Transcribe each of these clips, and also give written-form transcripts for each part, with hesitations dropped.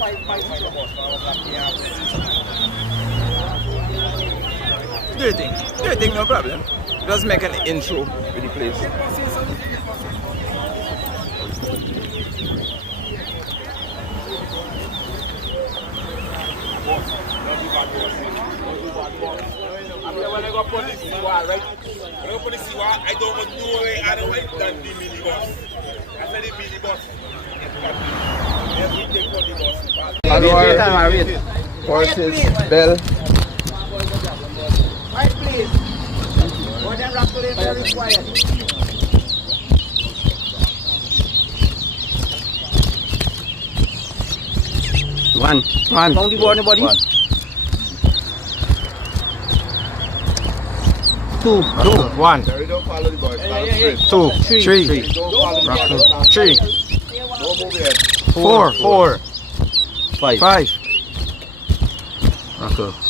Do you think? Do you think no problem? Just make an intro with the place. When I go police war, right? When I go police war, I don't want to do it. I don't want than the minibus. I said the minibus. ANWAR versus Bell. Right, please. Go down, rock to them very quiet. One. Found the board, anybody? Two. One. Don't follow the boys. Two. Three. Three. Don't move here. Four. Five.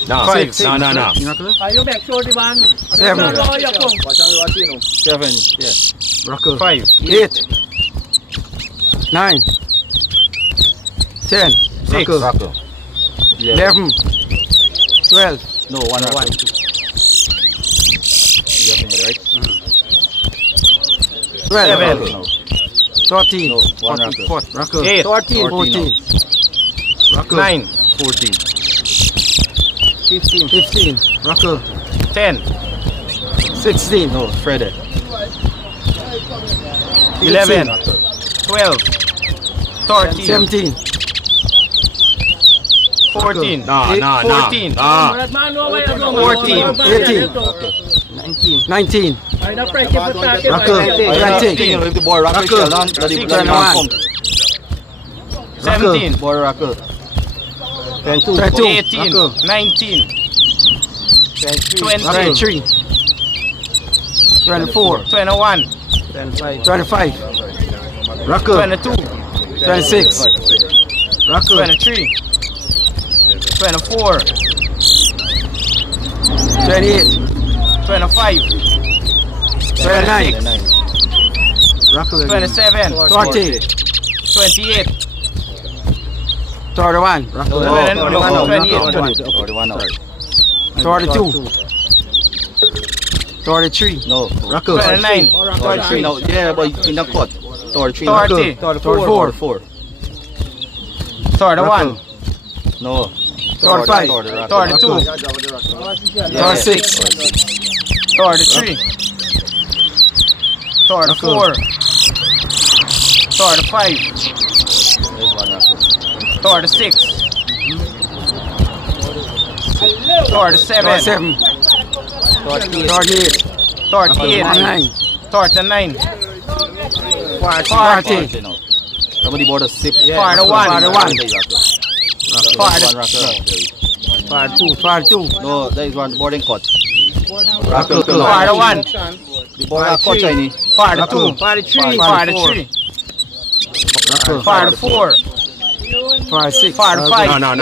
No. Six. No. Are you back? Show the man. Seven. Seven. Yeah. Rocker. 5. 8. 9. 10. 6. Rocker. 11. 12. No, one. 11, right? 12. 7. 13. No, one Rocker. 8. 14. Rocker. 9. 14. 15. Rocker. 10. 16. No, Freddy. 11. 12. 13. 17. 14. No. 14. 18. 19. Rocker. 20. If the boy rocker, Rocker. 17. Boy rocker. 22. 18. Rocker. 19. 20. 23. 24. 21. 25. Rocker. 22. 26. Rocker. 23. 24. 28. 25. 29. 26. Rocker. 27. 30. 28. 31. No, 28. 32. 33. No. Rocker. 29. 33. No, yeah, but in the court. 33. 30. 34. 31. No. 35. 32. 36. 33. 34. 35. 36. 37. 38. 38. 39. 40. Somebody bought a sip. 41. 42. No, there is one boarding court. 41. The boarding court Chinese. 42. 43. 44. 46. 45. No.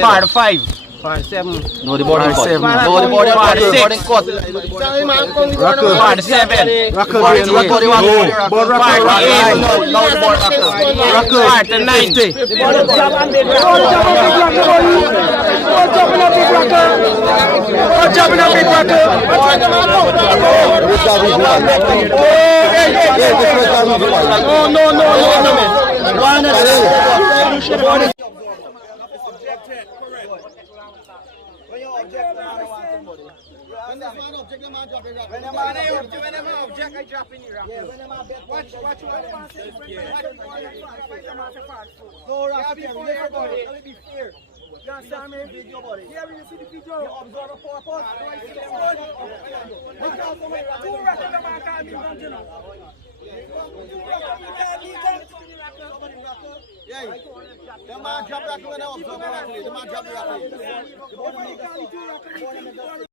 45. 47. No, the boarding court. 47. No, the boarding court. 47. 48. No, the boarding 49. When this man object, the man drop it. When the man object, I drop in here. Yeah, when the man bet, watch what the man says. No, Rocky, everybody, let me be fair. You understand me? Video, buddy. Yeah, when you see the video, you observe the purpose. Two records the man can't leave on, you know. Yeah, the man drop that when I observe the record. The man drop the record.